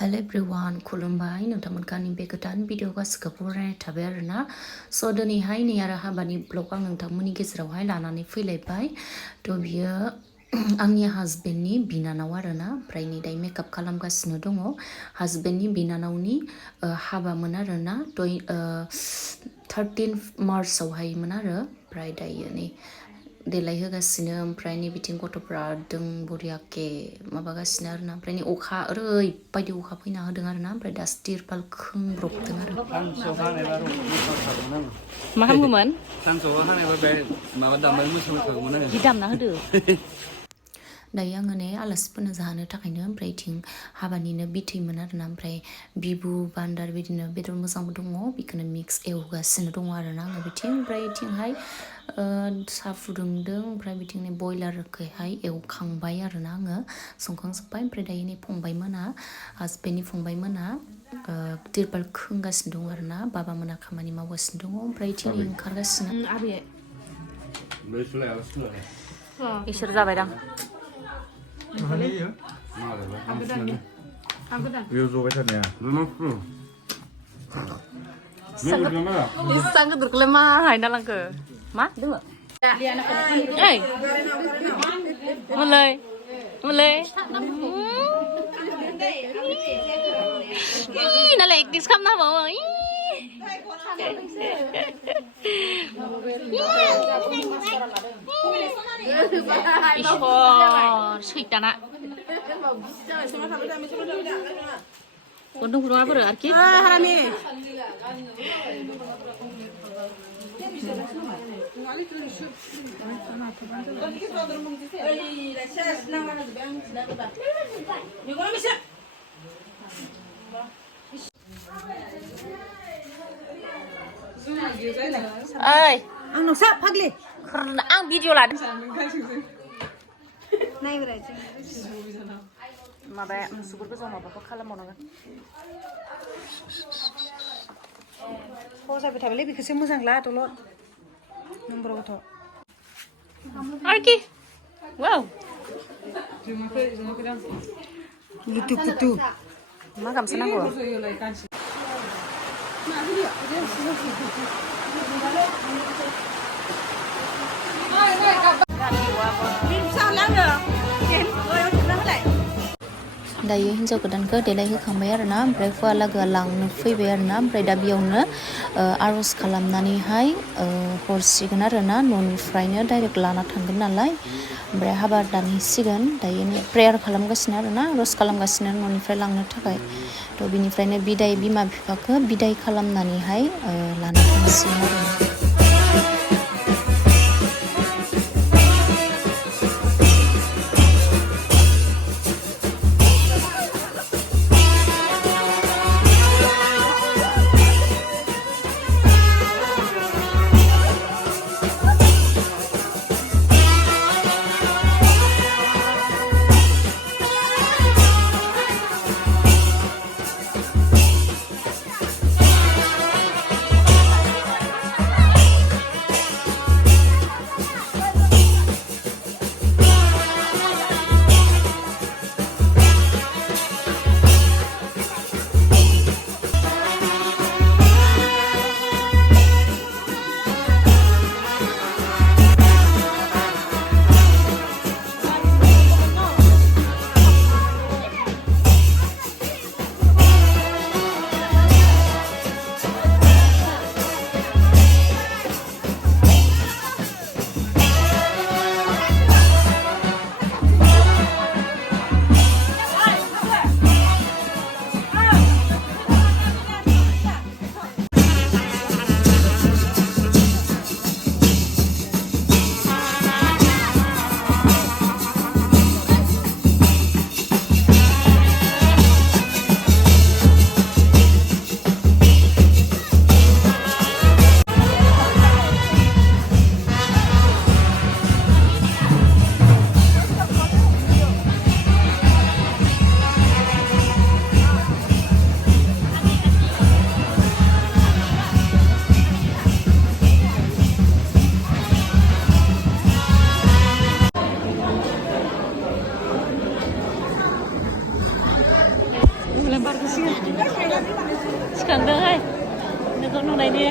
Hello everyone, खुलुमबाय नोंथांमोननि बे गोदान भिडिअ गासिखौबो बरायनाय थाबाय आरोना स' दिनैहाय नै आरो हाबानि ब्लग आं नोंथांमोननि गेजेरावहाय लानानै फैलायबाय थ' बियो आंनि हाजबेन्डनि बिनानाव आरोना ओमफ्राय नै दायो मेकआप खालामगासिनो दङ हाजबेन्डनि बिनानावनि हाबामोन आरोना 13 मार्चआवहायमोन आरो ओमफ्राय दायो नै देलायहोगासिनो ओमफ्राय नै बिथिं गथ'फ्रा दों बरियाके माबागासिनो आरोना ओमफ्राय नै अखा ओरैबायदि अखा फैना होदों आरोना ओमफ्राय दा तिरपाल खोंब्रबदों आरो मा खालामगौमोन सानसुआव हानायबा बे माबा दामबाय मोसागौमोन आङो जि दामना होदो दायो आङो नै आलासिफोरनो जाहोनो थाखायनो ओमफ्राय इथिं हाबानिनो बिथैमोन आरोना ओमफ्राय बिबु बान्दार बिदिनो बेदर मोजांबो दङ बेखौनो मिक्स एवगासिनो दङ आरोना आङो बिथिं ओमफ्राय इथिंहाय साहा फुदुंदों ओमफ्राय बिथिं नै बयलारखौहाय एवखांबाय आरोना आङो संखांजोब्बाय ओमफ्राय दायो नै फंबायमोना हाजबेन्डनि फंबायमोना तिरपाल खोंगासिनो दङ आरोना बाबामोना खामानि मावगासिनो दङ ओमफ्राय इथिं ओंखारगासिनो इसोर जाबायदां बेयाव जबाय थानाया इसां गिदिरखौलाय मा हायना लांखो मा दोङो ओइ मुलै मुलै नालाय एक्टिस खालामना होबावो इसर सैताना Untung kurang apa arki? Harami. Ay, ang nusap pagli. Karena ang video lah. Naik berarti. Maba mensukur sama bapak kalau mau nonton. Oh saya betul betul bikin semua sang lah tuh lo. Nomor berapa? Arki, wow. Lutu lutu. Makam senang gua. दायो हिन्जाव गोदानखौ देलायहोखांबाय आरोना ओमफ्राय हौवा लागोआ लांनो फैबाय आरोना ओमफ्राय दा बेयावनो आर'ज खालामनानैहाय हरसिगोन आरोना न'निफ्रायनो डाइरेक्ट लाना थांगोन नालाय ओमफ्राय हाबा दानहैसिगोन दायो प्रेयार खालामगासिनो आरोना आर'ज खालामगासिनो न'निफ्राय लांनो थाखाय थ' बिनिफ्रायनो बिदाय बिमा बिफाखौ बिदाय खालामनानैहाय लाना थांसिगोन आरो बारग'सिगोन सिखांदोंहाय नोंखौ नुनायनि